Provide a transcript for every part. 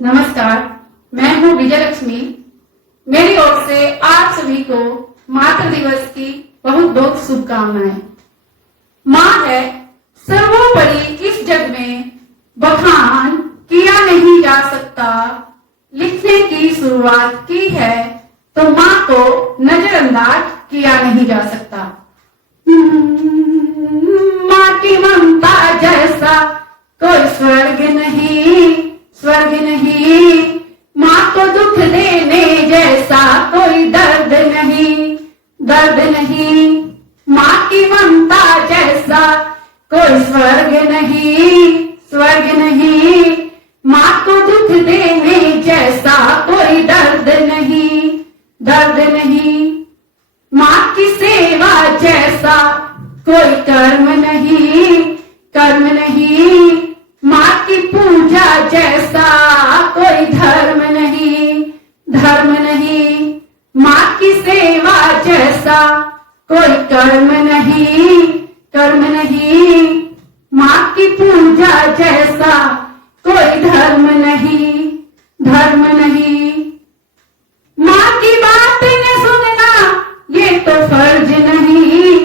नमस्कार, मैं हूँ विजय लक्ष्मी। मेरी ओर से आप सभी को मातृ दिवस की बहुत बहुत शुभकामनाएं। माँ है सर्वोपरि इस जग में, बखान किया नहीं जा सकता। लिखने की शुरुआत की है तो माँ को नजरअंदाज किया नहीं जा सकता। माँ की ममता जैसा कोई स्वर्ग नहीं, स्वर्ग नहीं। माँ को दुख देने जैसा कोई दर्द नहीं, दर्द नहीं। माँ की ममता जैसा कोई स्वर्ग नहीं, स्वर्ग नहीं। माँ को दुख देने जैसा कोई दर्द नहीं, दर्द नहीं। माँ की सेवा जैसा कोई कर्म नहीं, कर्म नहीं। माँ की पूजा जैसा कोई धर्म नहीं, धर्म नहीं। माँ की सेवा जैसा कोई कर्म नहीं, कर्म नहीं। माँ की पूजा जैसा कोई धर्म नहीं, धर्म नहीं। माँ की बात न सुनना ये तो फर्ज नहीं,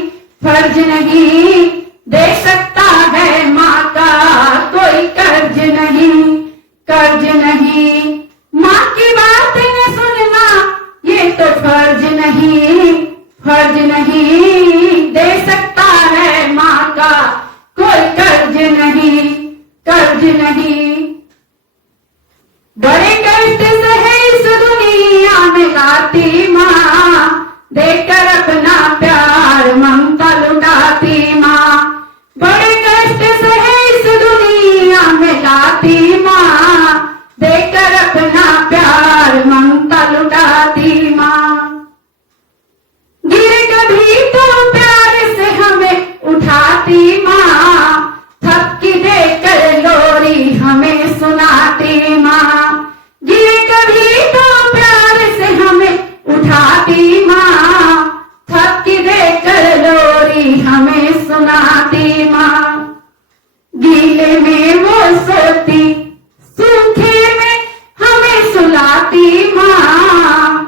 फर्ज नहीं। दे सकता है माँ का कोई कर्ज नहीं, कर्ज नहीं। माँ की बात न सुनना ये तो फर्ज नहीं, फर्ज नहीं। दे सकता है माँ का कोई कर्ज नहीं, कर्ज नहीं। बड़े कष्ट से है इस दुनिया में लाती माँ, देकर अपना प्यार ममता लुटाती माँ। बड़े कष्ट से है इस दुनिया में लाती माँ, देकर अपना प्यार ममता लुटाती माँ। गिर कभी तो प्यार से हमें उठाती माँ, थपकी देकर लोरी हमें सुनाती माँ। गिर कभी तो प्यार से हमें उठाती माँ, थपकी देकर लोरी हमें सुनाती माँ। गीले में वो सोती, सूखे में हमें सुलाती माँ।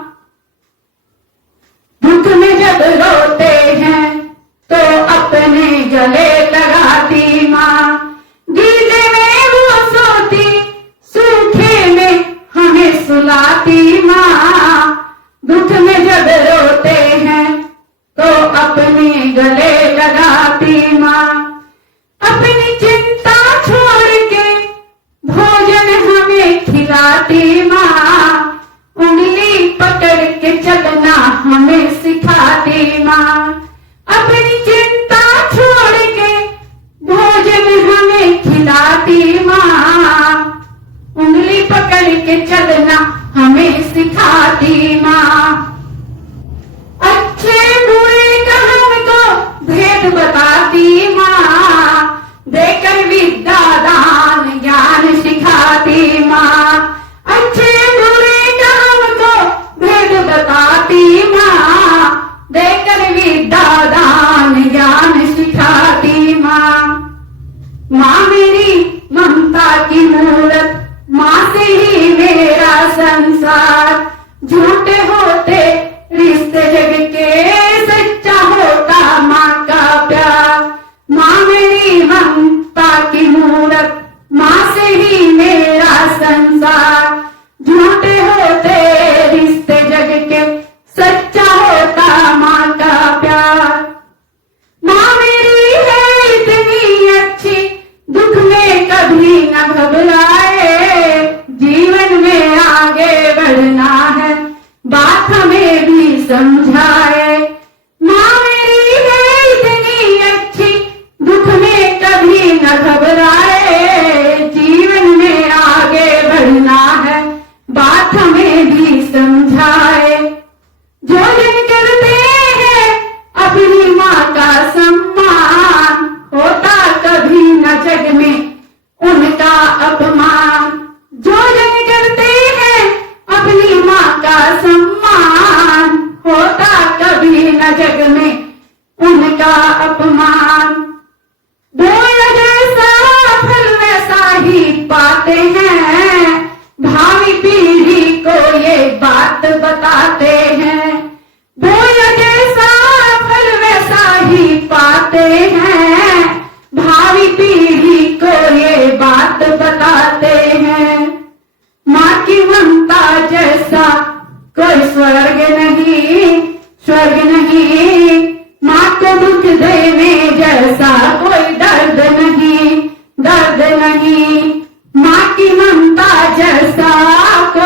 दुख में जब रोते हैं तो अपने गले लगाती माँ। गीले में वो सोती, सूखे में हमें सुलाती माँ। दुख में जब रोते हैं तो अपने गले लगाती माँ। अपनी चिंता छोड़ के भोजन हमें खिलाती माँ। उंगली पकड़ के चलना हमें सिखाती माँ। अपनी चिंता छोड़ के भोजन हमें खिलाती माँ। उंगली पकड़ के चलना हमें सिखाती माँ। अच्छे बुरे का हमको भेद बताती माँ, देकर विद्या दान ज्ञान सिखाती माँ। अच्छे बुरे का हमको भेद बताती माँ, देकर विद्या दान ज्ञान सिखाती माँ। माँ मेरी ममता की मूरत, माँ से ही मेरा संसार। झूठे होते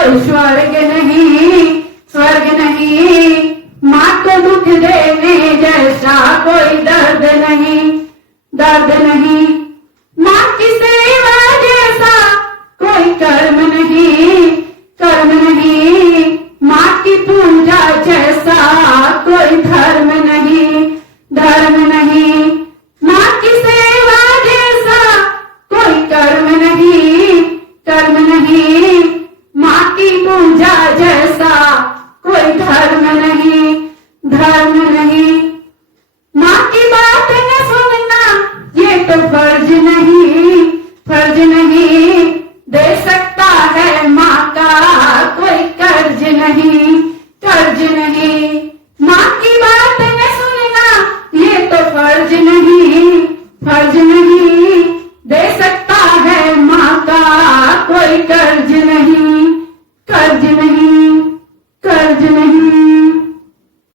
कोई स्वर्ग नहीं, स्वर्ग नहीं। माँ को दुख देने जैसा कोई दर्द नहीं, दर्द नहीं। माँ की सेवा जैसा कोई कर्म नहीं, कर्म नहीं। माँ की पूजा जैसा कोई धर्म नहीं, धर्म नहीं। माँ की सेवा जैसा कोई कर्म नहीं, कर्म नहीं।